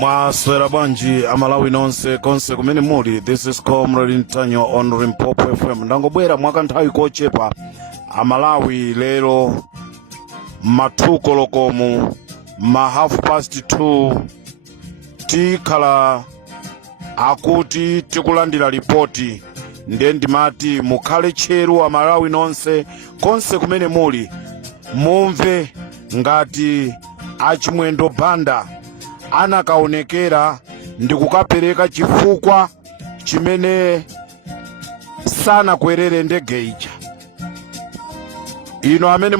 Mwaswera bwanji amalawi nonse konse kumene muli. This is Comrade Ntanyo on Limpopo FM. Ndangobwera mwaka nthawi kochepa amalawi lero matuko lokomu ma 2:30 tikhala akuti tikulandira ripoti. Ndiye ndimati mukhale tcheru amalawi nonse konse kumene muli, mumve ngati achimwendo banda anakaonekera ndikukapereka chifukwa chimene sana kwerere ndege ija. Ino amene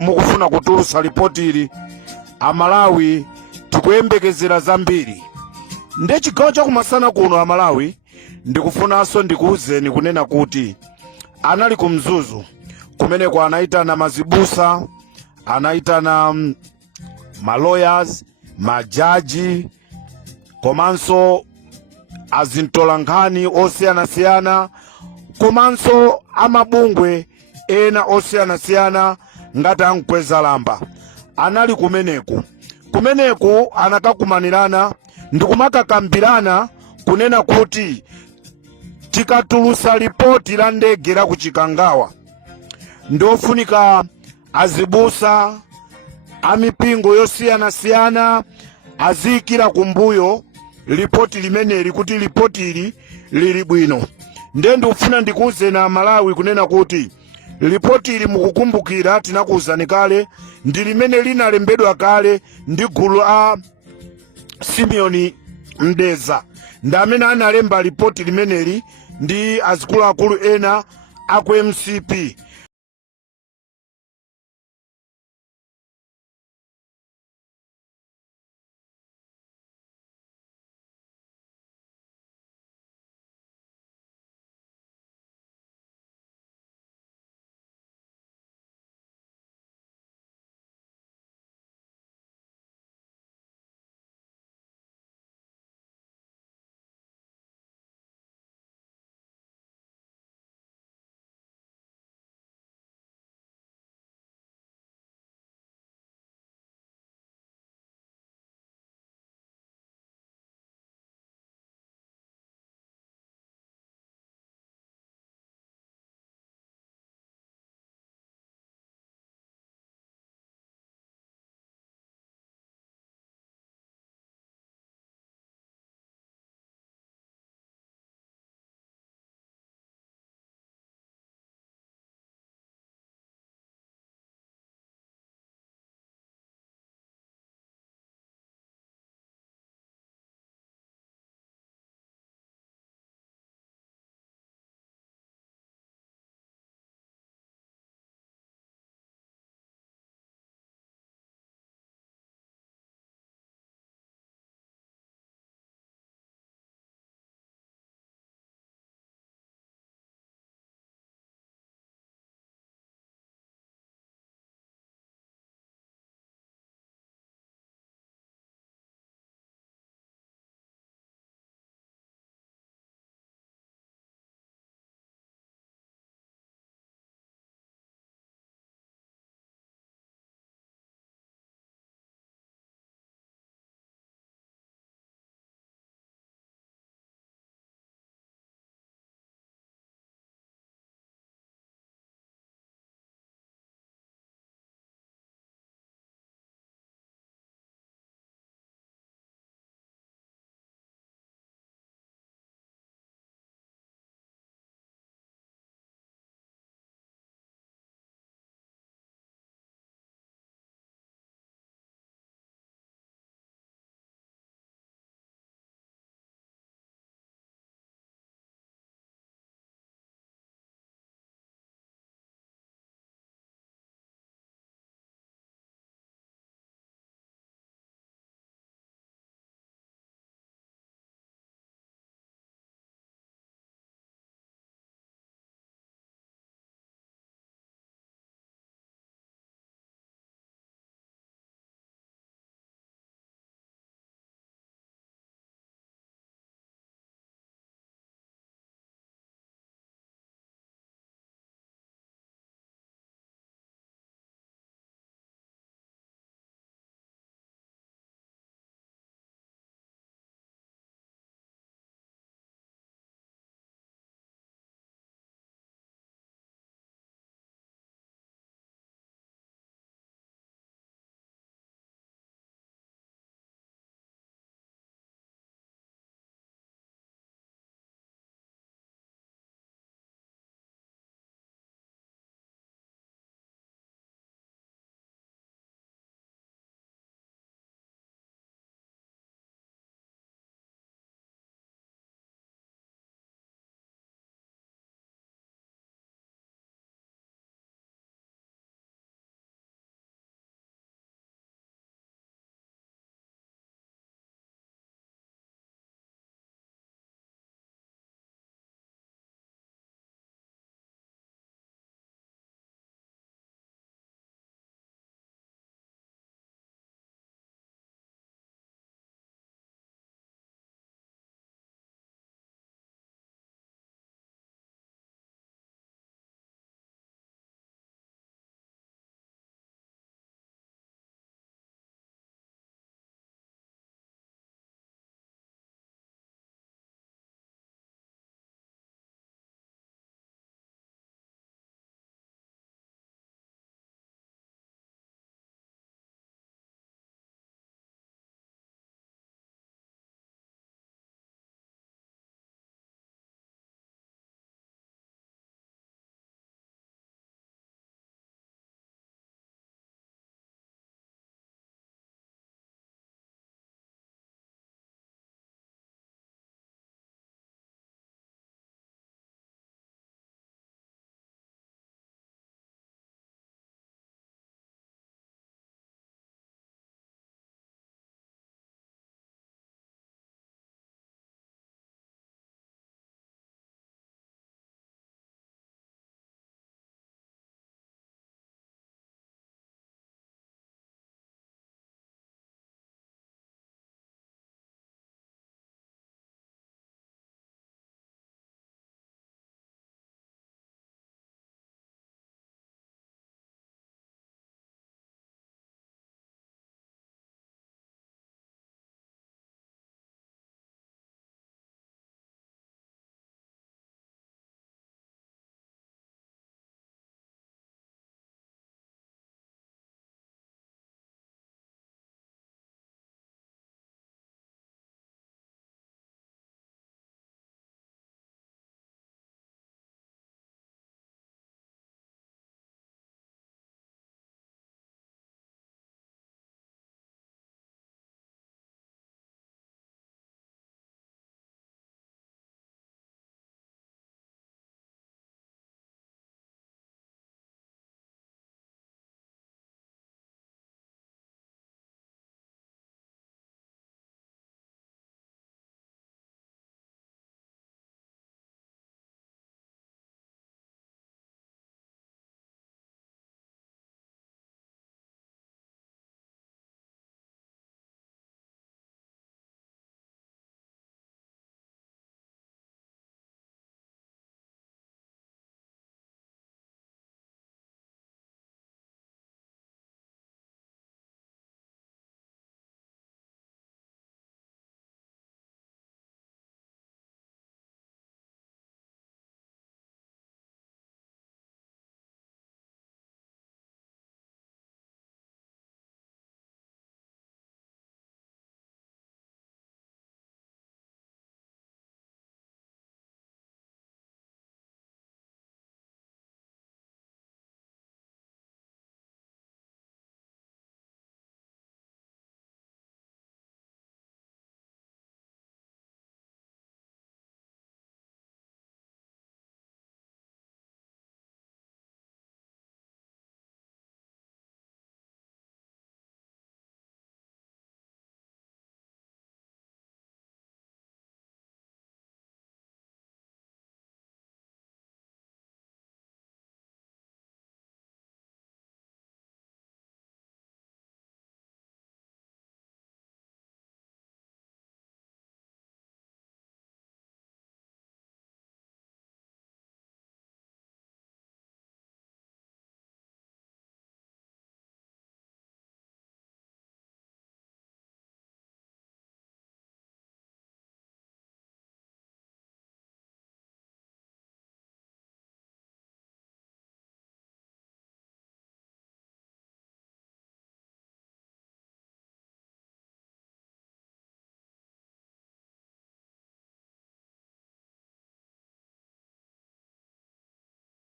mukufuna kutulusa ripoti ili amalawi tikuyembekezera zambiri. Nde chigawo chakumasana kuno amalawi ndikufunanso ndikuuzeni kunena kuti anali kumzuzu kumene kwa anaitana mazibusa, anaitana maloyers, majaji, komanso azintolankhani osiyanasiyana, komanso amabungwe ena osiyanasiyana ngati ankweza lamba. Anali kumeneku anakakumanirana ndikumakakambirana kunena kuti tikatulusa ripoti la ndege la kuchikangawa ndofunika azibusa amipingo yosiyanasiyana azikira kumbuyo ripoti limeneli kuti ripoti ili lili bwino. Nde ndikufuna ndikuuzeni amalawi kunena kuti ripoti ili mukukumbukira tinakuuzani kale ndi limene linalembedwa kale ndi gulu a Simeon Mdeza, ndi amene analemba ripoti limeneli ndi azikuluakulu ena aku MCP.